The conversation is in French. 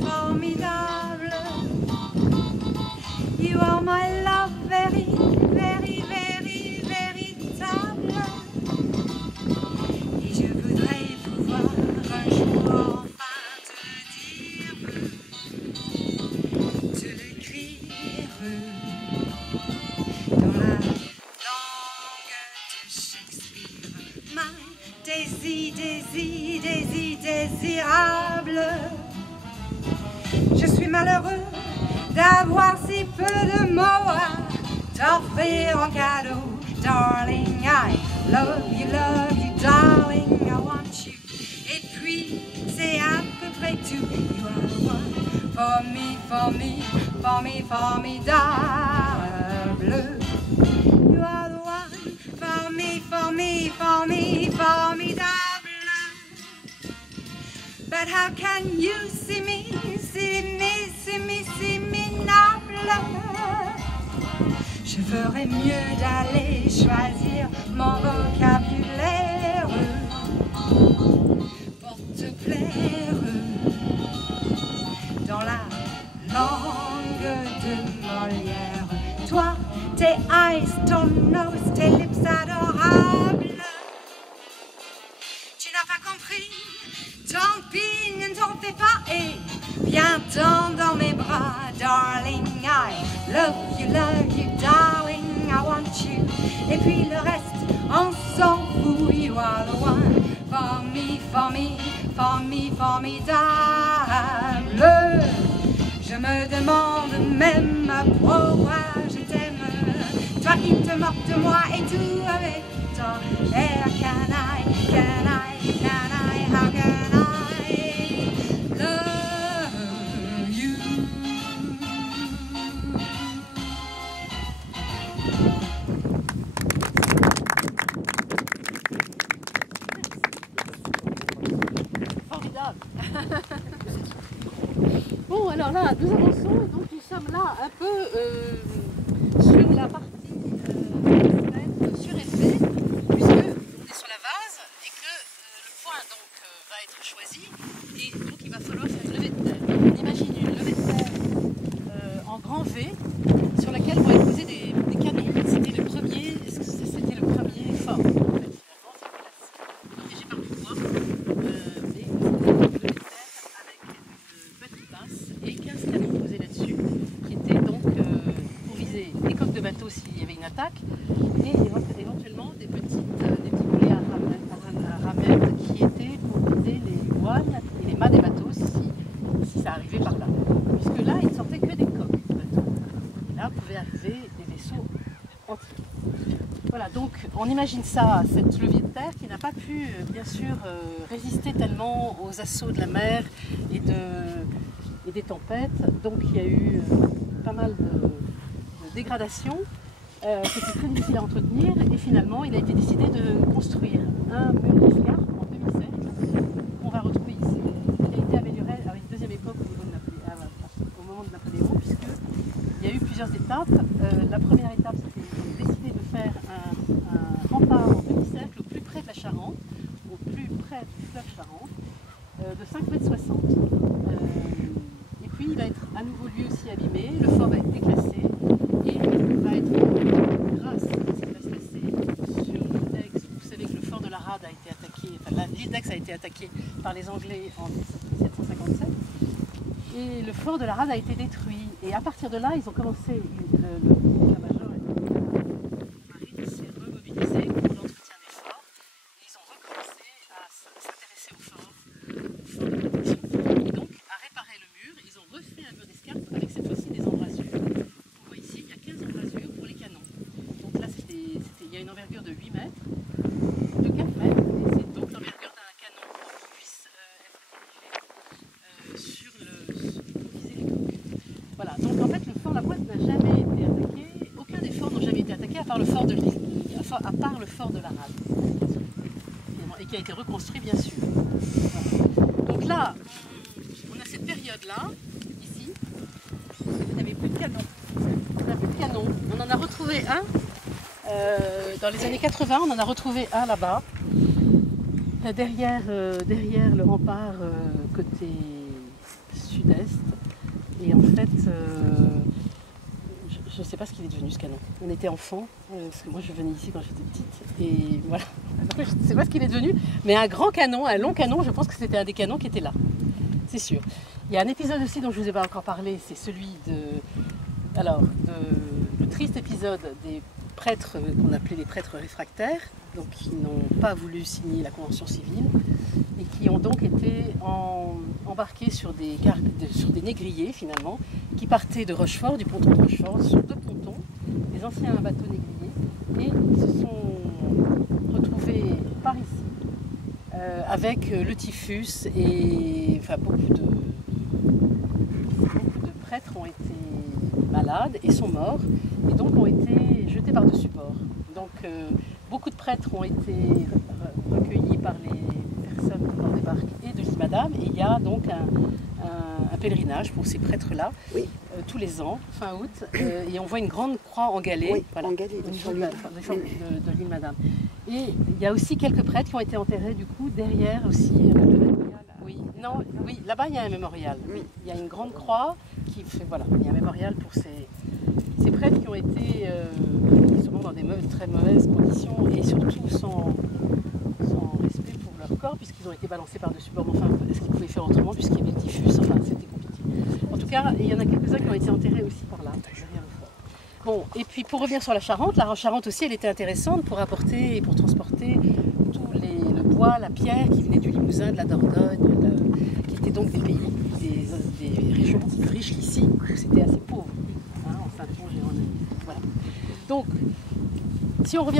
formidable. You are my love, very, very, very, véritable. Et je voudrais pouvoir un jour enfin te l'écrire dans la langue de Shakespeare. My Daisy, Daisy, Daisy, désirable. Je suis malheureux d'avoir si peu de mots à t'offrir en cadeau. Darling, I love you, darling, I want you. Et puis, c'est à peu près tout. You are the one for me, for me, for me, formidable. You are the one for me, for me, for me, formidable. But how can you see me, je ferais mieux d'aller choisir mon vocabulaire pour te plaire dans la langue de Molière. Toi, tes eyes, ton nose, tes lips adorables. Tu n'as pas compris, tant pis, ne t'en fais pas et viens-t'en dans mes bras. Darling, I love you, darling, I want you. Et puis le reste, on s'en fout. You are the one for me, for me, for me, formidable. Je me demande même pourquoi je t'aime. Toi qui te moques de moi et tout avec ton air. Can I, how can I love you? Formidable. Bon, alors là, nous avançons, donc nous sommes là un peu sur la partie surélevée, puisque on est sur la vase et que le point donc va être choisi et donc il va falloir faire une levée de terre. On imagine une levée de terre en grand V sur laquelle vont être posés des canons. C'était le premier fort. Protégé par du bois, mais c'était une levée de terre avec une batterie basse et 15 canons posés là-dessus qui étaient donc pour viser des coques de bateau s'il y avait une attaque et éventuellement des petits boulets à ramettes qui étaient pour viser les voiles et les mâts des bateaux si ça arrivait par là. Puisque là, il ne sortait que des coques de bateau. Et là, pouvaient arriver des vaisseaux entiers. Voilà, donc on imagine ça, cette levée de terre qui n'a pas pu, bien sûr, résister tellement aux assauts de la mer et des tempêtes. Donc il y a eu pas mal de dégradations. C'était très difficile à entretenir et finalement il a été décidé de construire un mur d'escarpe en demi-cercle qu'on va retrouver ici, qui a été amélioré à une deuxième époque au moment de Napoléon, puisqu'il y a eu plusieurs étapes. La première étape, c'était décider de faire un rempart en demi-cercle au plus près de la Charente, au plus près du fleuve Charente, de 5,60 m. Et puis il va être à nouveau lui aussi abîmé, le fort va être déclassé et va être, grâce à ce qui va se passer sur l'Index, vous savez que le fort de la Rade a été attaqué, enfin l'Index a été attaqué par les Anglais en 1757 et le fort de la Rade a été détruit. Et à partir de là, ils ont commencé, l'état-major et la marine s'est remobilisé pour l'entretien des forts et ils ont recommencé à s'intéresser au fort de protection et donc à réparer le mur. Ils ont refait un mur d'escarpe avec cette fois-ci des embrasures. On voit ici qu'il y a 15 embrasures pour les canons. Donc là, il y a une envergure de 8 mètres, de 4 mètres, et c'est donc l'envergure d'un canon pour qu'il puisse être dirigé pour viser les coques. Voilà, donc en fait, le fort La Pointe n'a jamais été attaqué, aucun des forts n'a jamais été attaqué à part le fort de la Rade, et qui a été reconstruit bien sûr. Voilà. Donc là, on a cette période-là, ici, vous n'avez plus de canon. On n'a plus de canon. On en a retrouvé un dans les années 80, on en a retrouvé un là-bas. derrière le rempart côté sud-est. Et en fait, je ne sais pas ce qu'il est devenu ce canon. On était enfants, parce que moi je venais ici quand j'étais petite. Et voilà, je ne sais pas ce qu'il est devenu. Mais un grand canon, un long canon, je pense que c'était un des canons qui était là. C'est sûr. Il y a un épisode aussi dont je ne vous ai pas encore parlé, c'est celui le triste épisode des prêtres qu'on appelait les prêtres réfractaires, donc qui n'ont pas voulu signer la Convention civile et qui ont donc été embarqués sur des négriers finalement, qui partaient de Rochefort, du ponton de Rochefort, sur 2 pontons, des anciens bateaux négriers, et ils se sont retrouvés par ici avec le typhus et enfin, beaucoup de prêtres ont été malades et sont morts et donc ont été jetés par-dessus bord. Donc beaucoup de prêtres ont été recueillis par les personnes de bord des barques et de l'île Madame, et il y a donc un pèlerinage pour ces prêtres-là, oui. Tous les ans, fin août, et on voit une grande croix en galets, oui, voilà, en galets de l'île Madame. Et il y a aussi quelques prêtres qui ont été enterrés du coup derrière aussi le mémorial. Oui, là-bas il y a un mémorial. Oui. Il y a une grande croix qui fait, voilà, il y a un mémorial pour ces prêtres qui ont été souvent dans des très mauvaises conditions et surtout sans respect pour leur corps, puisqu'ils ont été balancés par-dessus bord. Enfin, est-ce qu'ils pouvaient faire autrement puisqu'il y avait le typhus? Enfin, c'était compliqué. En tout cas, il y en a quelques-uns qui ont été enterrés aussi par là, derrière le fort. Bon, et puis pour revenir sur la Charente aussi, elle était intéressante pour apporter et pour transporter le bois, la pierre qui venait du Limousin, de la Dordogne, qui étaient donc des pays, des régions beaucoup plus riches qu'ici, où c'était assez pauvre, hein, en Saintonge et en voilà. Donc, si on revient